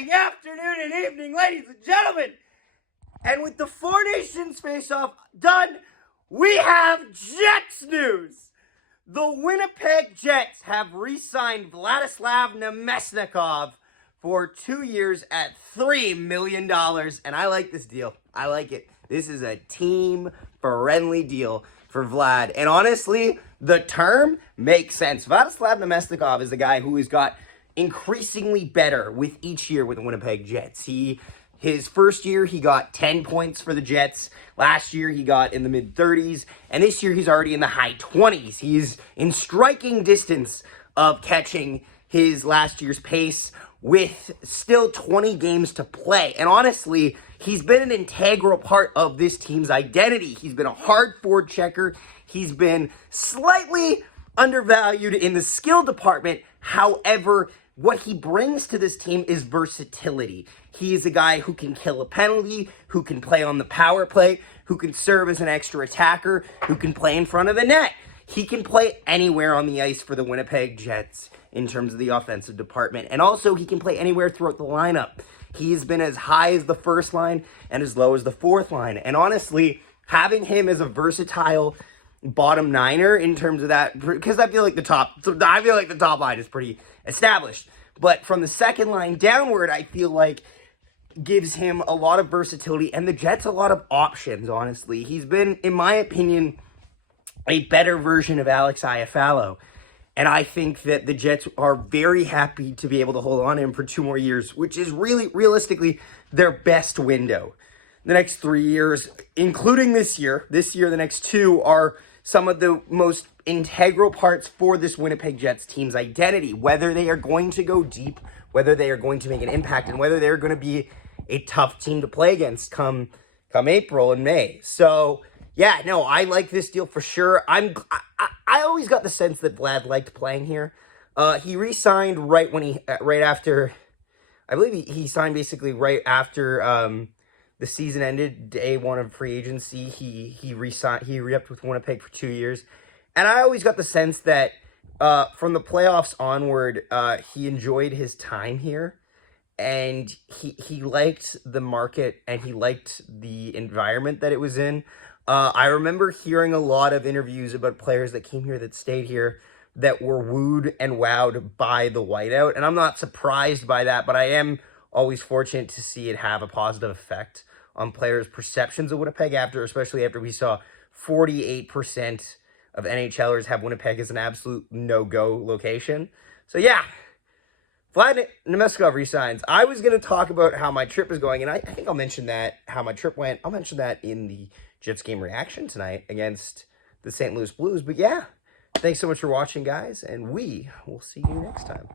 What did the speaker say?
morning, afternoon, and evening, ladies and gentlemen. And with the Four Nations face-off done, we have Jets news. The Winnipeg Jets have re-signed Vladislav Namestnikov for 2 years at $3 million. And I like this deal. I like it. This is a team-friendly deal for Vlad. And honestly, the term makes sense. Vladislav Namestnikov is the guy who has got increasingly better with each year with the Winnipeg Jets. His first year, he got 10 points for the Jets. Last year, he got in the mid-30s. And this year, he's already in the high 20s. He's in striking distance of catching his last year's pace with still 20 games to play. And honestly, he's been an integral part of this team's identity. He's been a hard forward checker. He's been slightly undervalued in the skill department. However, what he brings to this team is versatility. He is a guy who can kill a penalty, who can play on the power play, who can serve as an extra attacker, who can play in front of the net. He can play anywhere on the ice for the Winnipeg Jets in terms of the offensive department. And also, he can play anywhere throughout the lineup. He's been as high as the first line and as low as the fourth line. And honestly, having him as a versatile bottom niner in terms of that, because I feel like the top line is pretty established. But from the second line downward, I feel like gives him a lot of versatility and the Jets a lot of options, honestly. He's been, in my opinion, a better version of Alex Iafallo. And I think that the Jets are very happy to be able to hold on to him for 2 more years, which is really, realistically, their best window. The next 3 years, including this year, the next 2 are some of the most integral parts for this Winnipeg Jets team's identity, whether they are going to go deep, whether they are going to make an impact, and whether they're going to be a tough team to play against come April and May. So, yeah, no, I like this deal for sure. I always got the sense that Vlad liked playing here. He re-signed right after, I believe he signed basically right after the season ended, day 1 of free agency. He re-upped with Winnipeg for 2 years. And I always got the sense that from the playoffs onward, he enjoyed his time here. And he liked the market and he liked the environment that it was in. I remember hearing a lot of interviews about players that came here, that stayed here, that were wooed and wowed by the whiteout. And I'm not surprised by that, but I am always fortunate to see it have a positive effect on players' perceptions of Winnipeg, especially after we saw 48% of NHLers have Winnipeg as an absolute no-go location. So yeah, Vlad Namestnikov resigns. I was going to talk about how my trip is going, and I think I'll mention that, how my trip went. I'll mention that in the Jets game reaction tonight against the St. Louis Blues. But yeah, thanks so much for watching, guys, and we will see you next time.